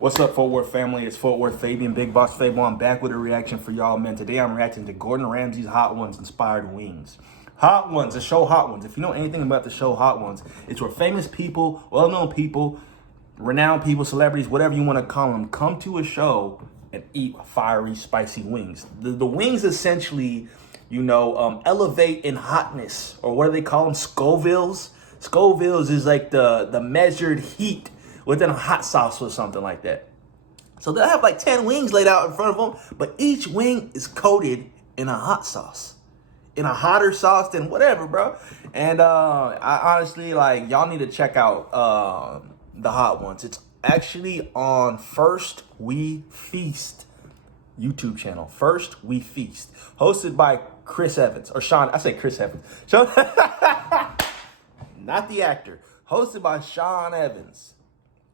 What's up, Fort Worth family? It's Fort Worth Fabian, BigBossFabo. I'm back with a reaction for y'all, man. Today I'm reacting to Gordon Ramsay's Hot Ones inspired wings. Hot Ones, the show Hot Ones. If you know anything about the show Hot Ones, it's where famous people, well-known people, renowned people, celebrities, whatever you want to call them, come to a show and eat fiery, spicy wings. The wings essentially, elevate in hotness, or what do they call them? Scovilles. Scovilles is like the measured heat within a hot sauce or something like that. So they'll have like 10 wings laid out in front of them, but each wing is coated in a hot sauce, in a hotter sauce than whatever, bro. And I honestly, like, y'all need to check out the Hot Ones. It's actually on First We Feast YouTube channel. First We Feast, hosted by Chris Evans, or Sean. I say Chris Evans. Sean, not the actor. Hosted by Sean Evans.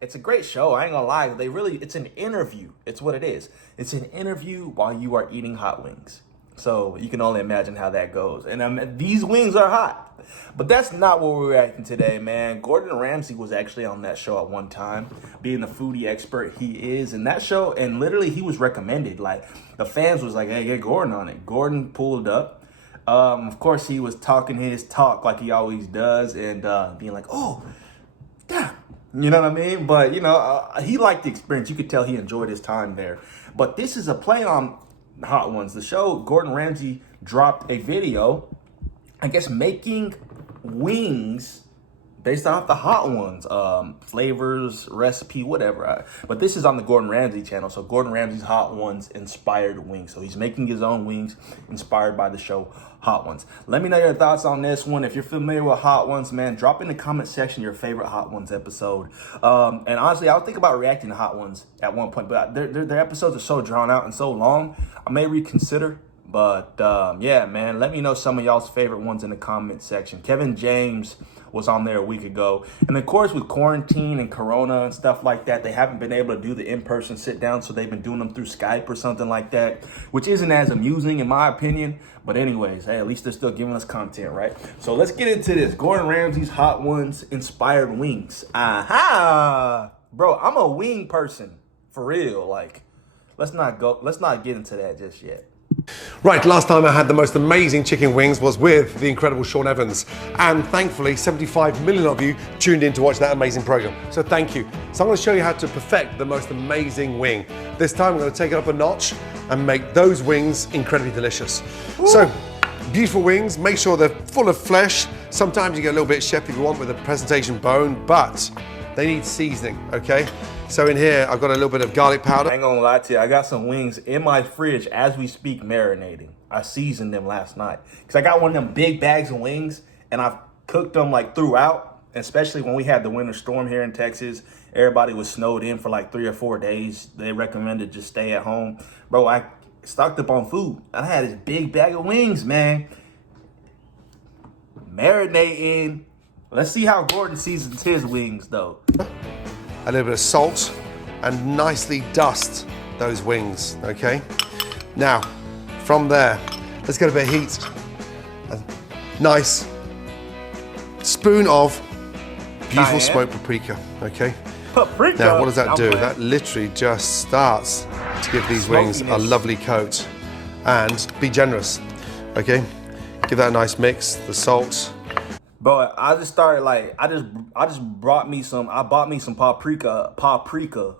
It's a great show. I ain't gonna lie. It's an interview. It's what it is. It's an interview while you are eating hot wings. So you can only imagine how that goes. And these wings are hot. But that's not what we're reacting today, man. Gordon Ramsay was actually on that show at one time, being the foodie expert he is in that show. And literally he was recommended. Like, the fans was like, hey, get Gordon on it. Gordon pulled up. Of course, he was talking his talk like he always does, and being like, oh, damn. You know what I mean? But, he liked the experience. You could tell he enjoyed his time there. But this is a play on Hot Ones. The show, Gordon Ramsay dropped a video, I guess, making wings based off the Hot Ones, flavors, recipe, whatever. But this is on the Gordon Ramsay channel. So Gordon Ramsay's Hot Ones inspired wings. So he's making his own wings inspired by the show Hot Ones. Let me know your thoughts on this one. If you're familiar with Hot Ones, man, drop in the comment section your favorite Hot Ones episode. And honestly, I was thinking about reacting to Hot Ones at one point, but their episodes are so drawn out and so long, I may reconsider. But yeah, man, let me know some of y'all's favorite ones in the comment section. Kevin James was on there a week ago. And of course, with quarantine and Corona and stuff like that, they haven't been able to do the in-person sit down. So they've been doing them through Skype or something like that, which isn't as amusing in my opinion. But anyways, hey, at least they're still giving us content, right? So let's get into this. Gordon Ramsay's Hot Ones inspired wings. Aha! Bro, I'm a wing person for real. Like, let's not get into that just yet. Right, last time I had the most amazing chicken wings was with the incredible Sean Evans, and thankfully 75 million of you tuned in to watch that amazing program, so thank you. So I'm going to show you how to perfect the most amazing wing. This time I'm going to take it up a notch and make those wings incredibly delicious. Ooh. So, beautiful wings, make sure they're full of flesh. Sometimes you get a little bit chef if you want with a presentation bone, but they need seasoning, okay? So in here, I've got a little bit of garlic powder. I ain't gonna lie to you, I got some wings in my fridge as we speak marinating. I seasoned them last night. Because I got one of them big bags of wings, and I've cooked them like throughout, especially when we had the winter storm here in Texas. Everybody was snowed in for like 3 or 4 days. They recommended just stay at home. Bro, I stocked up on food. I had this big bag of wings, man. Marinating. Let's see how Gordon seasons his wings, though. A little bit of salt, and nicely dust those wings, okay? Now, from there, let's get a bit of heat. A nice spoon of beautiful smoked paprika, okay? Paprika? Now, what does that do? That literally just starts to give these wings a lovely coat. And be generous, okay? Give that a nice mix, the salt. But I just started like, I bought me some paprika,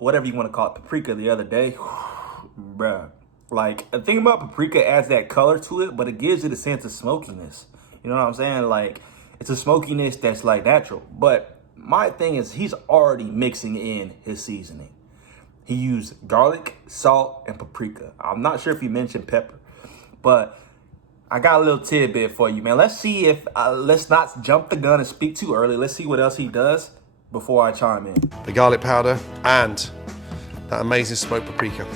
whatever you want to call it, paprika the other day. Bruh. Like, the thing about paprika adds that color to it, but it gives it a sense of smokiness. You know what I'm saying? Like, it's a smokiness that's like natural. But my thing is, he's already mixing in his seasoning. He used garlic, salt, and paprika. I'm not sure if he mentioned pepper, but I got a little tidbit for you, man. Let's see if, let's not jump the gun and speak too early. Let's see what else he does before I chime in. The garlic powder and that amazing smoked paprika.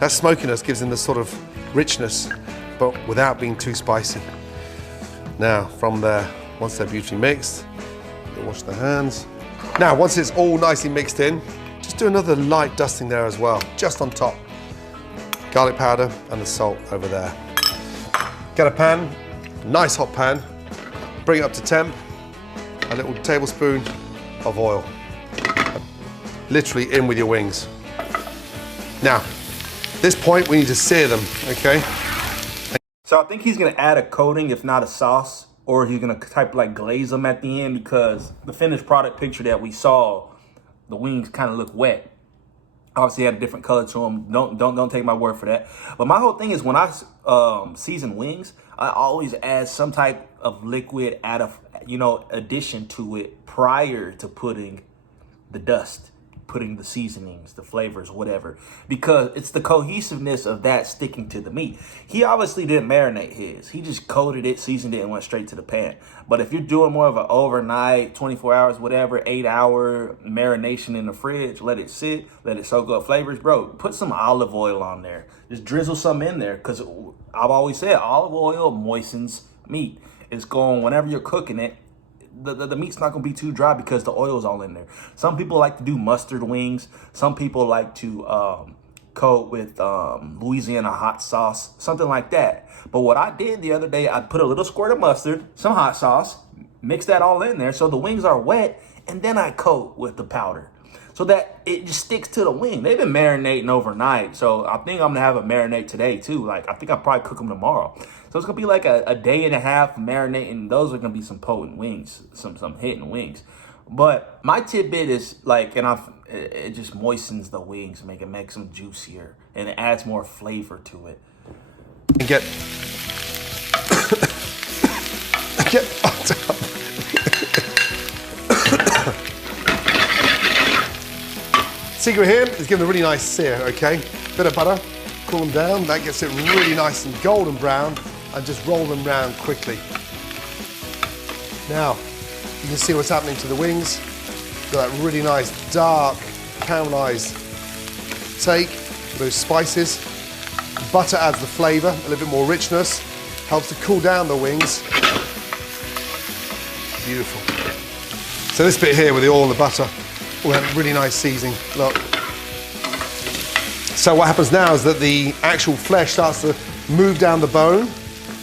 That smokiness gives him the sort of richness, but without being too spicy. Now, from there, once they're beautifully mixed, you wash the hands. Now, once it's all nicely mixed in, just do another light dusting there as well, just on top. Garlic powder and the salt over there. Get a pan, nice hot pan, bring it up to temp, a little tablespoon of oil. Literally in with your wings. Now, at this point, we need to sear them, okay? So I think he's gonna add a coating, if not a sauce, or he's gonna type like glaze them at the end, because the finished product picture that we saw, the wings kind of look wet. Obviously, had a different color to them. Don't take my word for that. But my whole thing is when I season wings, I always add some type of liquid addition to it prior to putting the dust, putting the seasonings, the flavors, whatever, because it's the cohesiveness of that sticking to the meat. He obviously didn't marinate his. He just coated it, seasoned it, and went straight to the pan. But if you're doing more of an overnight, 24 hours, whatever, 8-hour marination in the fridge, let it sit, let it soak up flavors, bro, put some olive oil on there. Just drizzle some in there, because I've always said olive oil moistens meat. It's going, whenever you're cooking it, the meat's not gonna be too dry because the oil's all in there. Some people like to do mustard wings. Some people like to coat with Louisiana hot sauce, something like that. But what I did the other day, I put a little squirt of mustard, some hot sauce, mix that all in there so the wings are wet, and then I coat with the powder so that it just sticks to the wing. They've been marinating overnight, so I think I'm gonna have a marinate today too. Like, I think I'll probably cook them tomorrow. So it's gonna be like a day and a half marinating. Those are gonna be some potent wings, some hitting wings. But my tidbit is like, it just moistens the wings, makes them juicier, and it adds more flavor to it. Get fucked up. Secret here is giving a really nice sear, okay? Bit of butter, cool them down. That gets it really nice and golden brown, and just roll them round quickly. Now, you can see what's happening to the wings. Got that really nice, dark, caramelized take, those spices. Butter adds the flavor, a little bit more richness, helps to cool down the wings. Beautiful. So this bit here with the oil and the butter, all that really nice seasoning, look. So what happens now is that the actual flesh starts to move down the bone,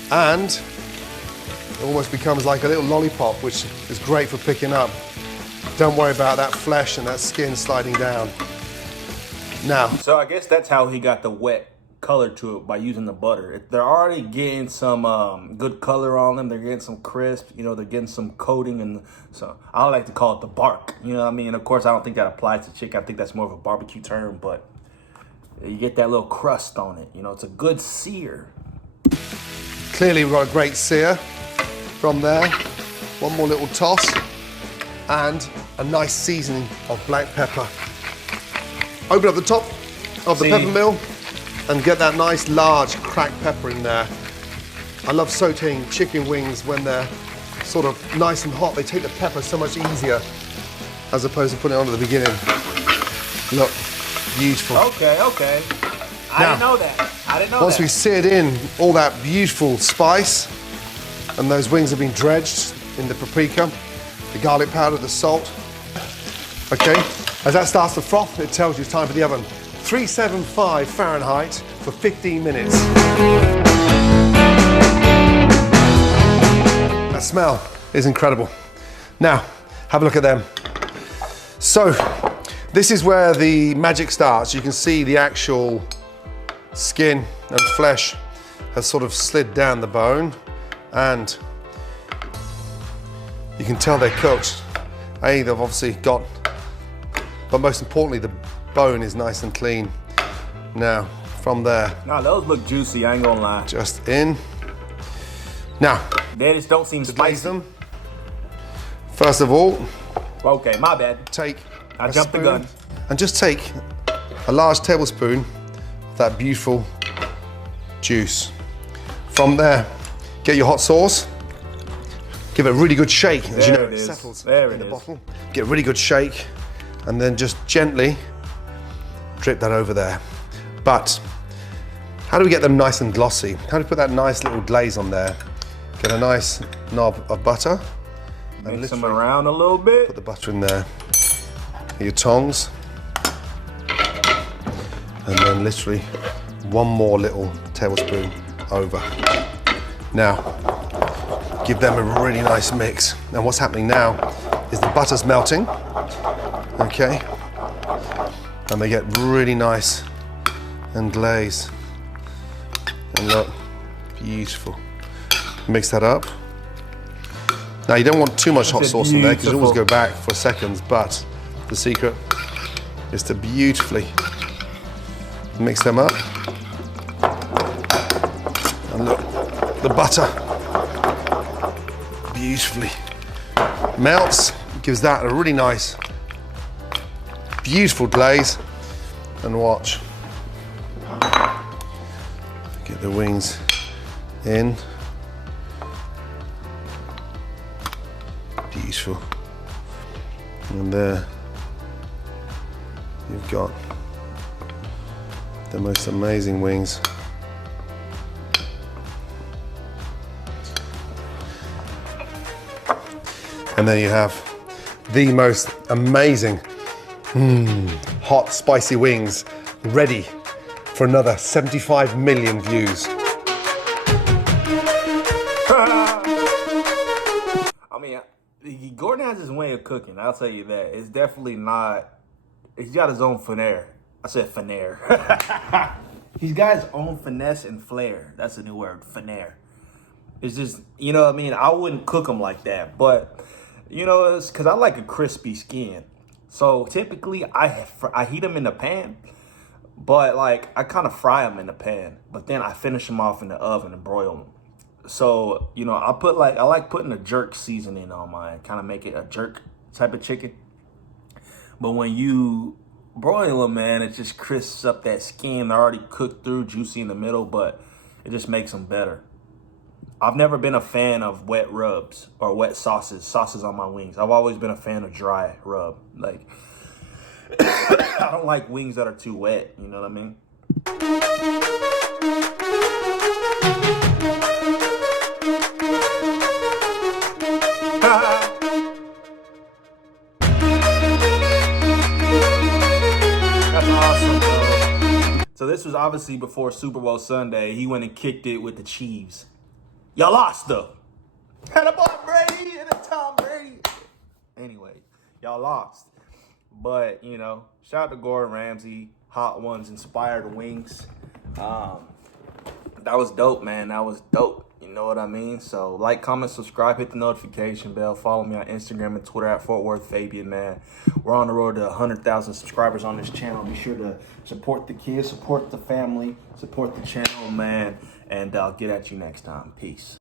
and it almost becomes like a little lollipop, which is great for picking up. Don't worry about that flesh and that skin sliding down. Now. So I guess that's how he got the wet color to it, by using the butter. They're already getting some good color on them. They're getting some crisp, they're getting some coating, and so I like to call it the bark. You know what I mean? Of course, I don't think that applies to chicken. I think that's more of a barbecue term, but you get that little crust on it. It's a good sear. Clearly we've got a great sear from there. One more little toss, and a nice seasoning of black pepper. Open up the top of the pepper mill and get that nice large cracked pepper in there. I love sauteing chicken wings when they're sort of nice and hot. They take the pepper so much easier as opposed to putting it on at the beginning. Look, beautiful. Okay. I didn't know that. Once we seared in all that beautiful spice, and those wings have been dredged in the paprika, the garlic powder, the salt. Okay, as that starts to froth, it tells you it's time for the oven. 375 Fahrenheit for 15 minutes. That smell is incredible. Now, have a look at them. So, this is where the magic starts. You can see the actual skin and flesh has sort of slid down the bone, and you can tell they're cooked. They've obviously got, but most importantly, the bone is nice and clean. Now, from there. Nah, those look juicy, I ain't gonna lie. Just in. Now, they just don't seem to spicy. glaze them. First of all, okay, my bad. I jumped the gun. And just take a large tablespoon of that beautiful juice. From there, get your hot sauce. Give it a really good shake. As you know, it settles in the bottle. Get a really good shake, and then just gently drip that over there. But how do we get them nice and glossy? How do we put that nice little glaze on there? Get a nice knob of butter. Mix them around a little bit. Put the butter in there. Your tongs. And then literally one more little tablespoon over. Now, give them a really nice mix. And what's happening now is the butter's melting, okay? And they get really nice and glaze. And look, beautiful. Mix that up. Now you don't want too much hot sauce in there because you always go back for seconds, but the secret is to beautifully mix them up. And look, the butter beautifully melts, gives that a really nice, beautiful glaze. And watch. Get the wings in. Beautiful. And there you've got the most amazing wings. And then you have the most amazing hot, spicy wings ready for another 75 million views. I mean, Gordon has his way of cooking, I'll tell you that. It's definitely not, he's got his own flair. I said flair. He's got his own finesse and flair. That's a new word, flair. It's just, you know what I mean? I wouldn't cook them like that, but, you know, it's because I like a crispy skin. So typically I heat them in the pan, but like I kind of fry them in the pan, but then I finish them off in the oven and broil them. So, you know, I like putting a jerk seasoning on mine, kind of make it a jerk type of chicken. But when you broil them, man, it just crisps up that skin. They're already cooked through, juicy in the middle, but it just makes them better. I've never been a fan of wet rubs or wet sauces on my wings. I've always been a fan of dry rub. Like, I don't like wings that are too wet, you know what I mean? That's awesome, bro. So this was obviously before Super Bowl Sunday. He went and kicked it with the Chiefs. Y'all lost though. And a boy Brady and a Tom Brady. Anyway, y'all lost. But, you know, shout out to Gordon Ramsay. Hot Ones inspired wings. That was dope, man. That was dope. You know what I mean? So like, comment, subscribe, hit the notification bell. Follow me on Instagram and Twitter at Fort Worth Fabian, man. We're on the road to 100,000 subscribers on this channel. Be sure to support the kids, support the family, support the channel, man. And I'll get at you next time. Peace.